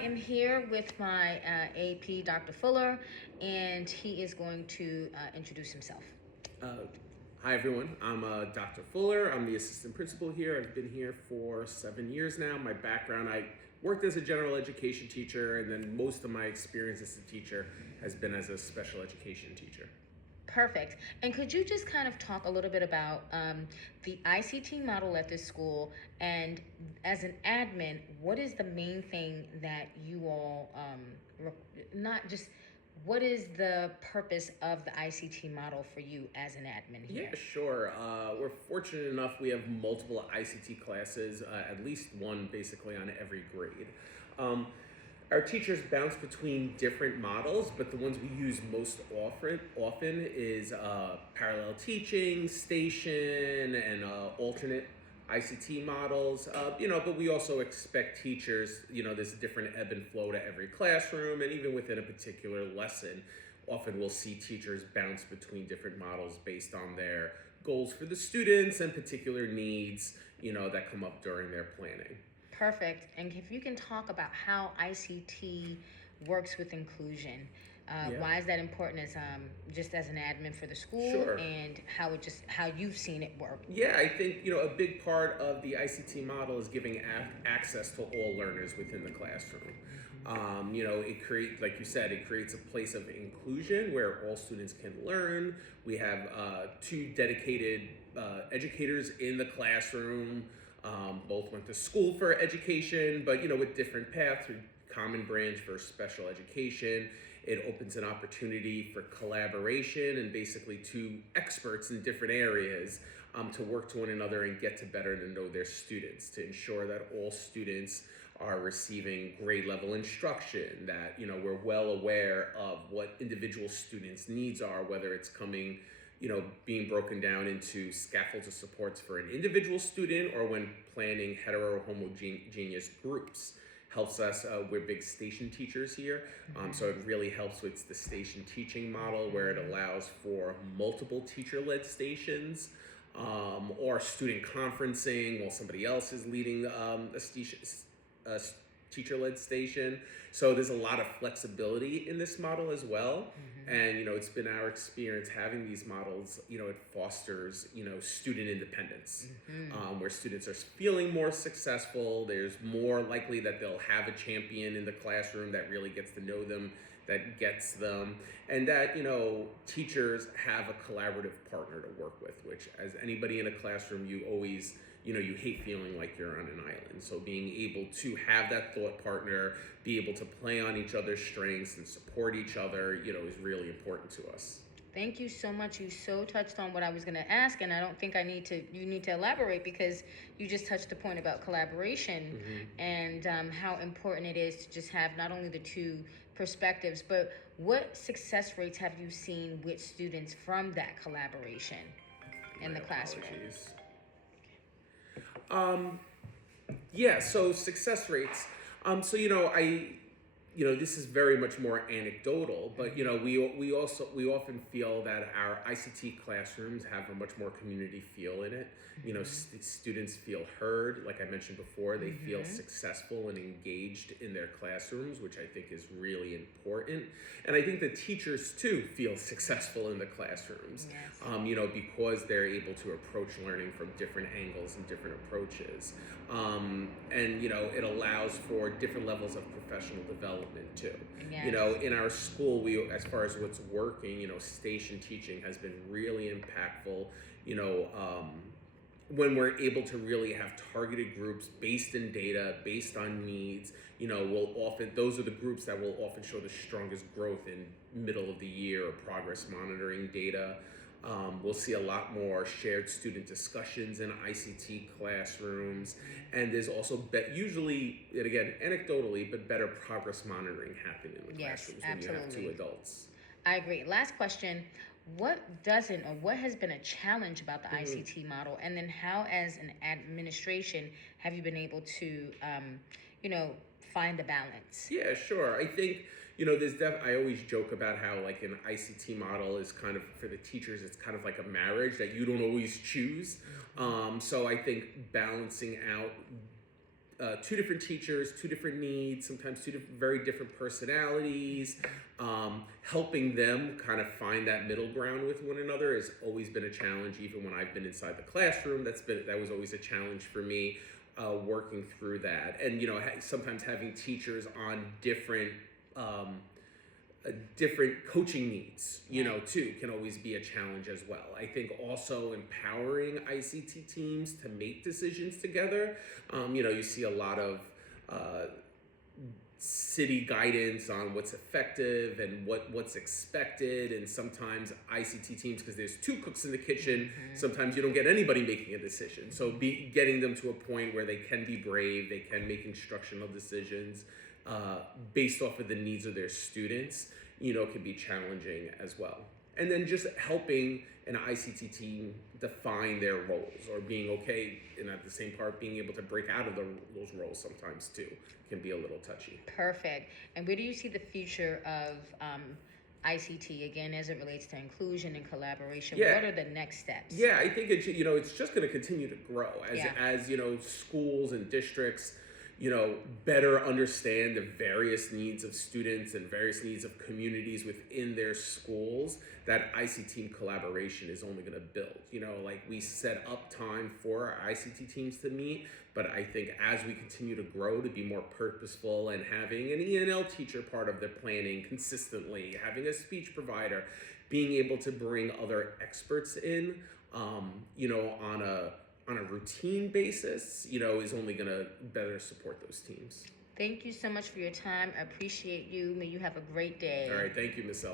am here with my AP, Dr. Fuller, and he is going to introduce himself. Uh, Hi everyone, I'm Dr. Fuller. I'm the assistant principal here. I've been here for 7 years now. My background, I worked as a general education teacher, and then most of my experience as a teacher has been as a special education teacher. Perfect. And could you just kind of talk a little bit about the ICT model at this school? And as an admin, what is the main thing that you all, not just, what is the purpose of the ICT model for you as an admin Yeah, here? sure. We're fortunate enough we have multiple ICT classes, at least one basically on every grade. Um, our teachers bounce between different models, but the ones we use most often is parallel teaching, station, and alternate ICT models. But we also expect teachers, there's a different ebb and flow to every classroom, and even within a particular lesson, often we'll see teachers bounce between different models based on their goals for the students and particular needs, that come up during their planning. Perfect. And if you can talk about how ICT works with inclusion, Yeah, why is that important as just as an admin for the school, sure. and how you've seen it work? Yeah, I think a big part of the ICT model is giving access to all learners within the classroom. It creates, like you said, it creates a place of inclusion where all students can learn. We have two dedicated educators in the classroom. Both went to school for education, but with different paths through Common Branch for special education. It opens an opportunity for collaboration and basically two experts in different areas to work to one another and get to better to know their students to ensure that all students are receiving grade level instruction, that we're well aware of what individual students' needs are, whether it's coming being broken down into scaffolds of supports for an individual student or when planning heterohomogeneous groups. Helps us, we're big station teachers here, so it really helps with the station teaching model where it allows for multiple teacher-led stations, or student conferencing while somebody else is leading a teacher-led station. So there's a lot of flexibility in this model as well. And it's been our experience having these models. It fosters student independence, where students are feeling more successful. There's more likely that they'll have a champion in the classroom that really gets to know them, that gets them, and that teachers have a collaborative partner to work with. Which, as anybody in a classroom, you always you hate feeling like you're on an island. So being able to have that thought partner, be able to play on each other's strengths and support each other, is really important to us. Thank you so much. You so touched on what I was going to ask, and I don't think you need to elaborate because you just touched the point about collaboration and how important it is to just have not only the two perspectives, but what success rates have you seen with students from that collaboration in My the classroom? apologies. Um, yeah, so success rates. This is very much more anecdotal, but we often feel that our ICT classrooms have a much more community feel in it. Students feel heard, like I mentioned before. They feel successful and engaged in their classrooms, which I think is really important. And I think the teachers too feel successful in the classrooms, Yes. because they're able to approach learning from different angles and different approaches. And it allows for different levels of professional development too. Yes. In our school, we, as far as what's working, station teaching has been really impactful. When we're able to really have targeted groups based in data, based on needs, those are the groups that will often show the strongest growth in middle of the year or progress monitoring data. We'll see a lot more shared student discussions in ICT classrooms, and there's also usually, and again, anecdotally, but better progress monitoring happen in the Yes, classrooms when you have two absolutely. adults. I agree. Last question. What doesn't or what has been a challenge about the ICT model? And then how, as an administration, have you been able to, you know, find a balance? Yeah, sure. I think, I always joke about how like an ICT model is kind of, for the teachers, it's kind of like a marriage that you don't always choose. So I think balancing out two different teachers, two different needs, sometimes very different personalities. Helping them kind of find that middle ground with one another has always been a challenge. Even when I've been inside the classroom, that was always a challenge for me, working through that. And sometimes having teachers on different coaching needs, too, can always be a challenge as well. I think also empowering ICT teams to make decisions together. You see a lot of city guidance on what's effective and what's expected, and sometimes ICT teams, because there's two cooks in the kitchen, sometimes you don't get anybody making a decision. So getting them to a point where they can be brave, they can make instructional decisions based off of the needs of their students, can be challenging as well. And then just helping an ICT team define their roles, or being okay, and at the same part being able to break out of those roles sometimes too, can be a little touchy. Perfect. And where do you see the future of ICT, again, as it relates to inclusion and collaboration? Yeah. What are the next steps? Yeah, I think it's just going to continue to grow as schools and districts better understand the various needs of students and various needs of communities within their schools. That ICT collaboration is only going to build. Like, we set up time for our ICT teams to meet, but I think as we continue to grow, to be more purposeful, and having an E&L teacher part of their planning consistently, having a speech provider, being able to bring other experts in, on a routine basis, is only going to better support those teams. Thank you so much for your time. I appreciate you. May you have a great day. All right. Thank you, Ms.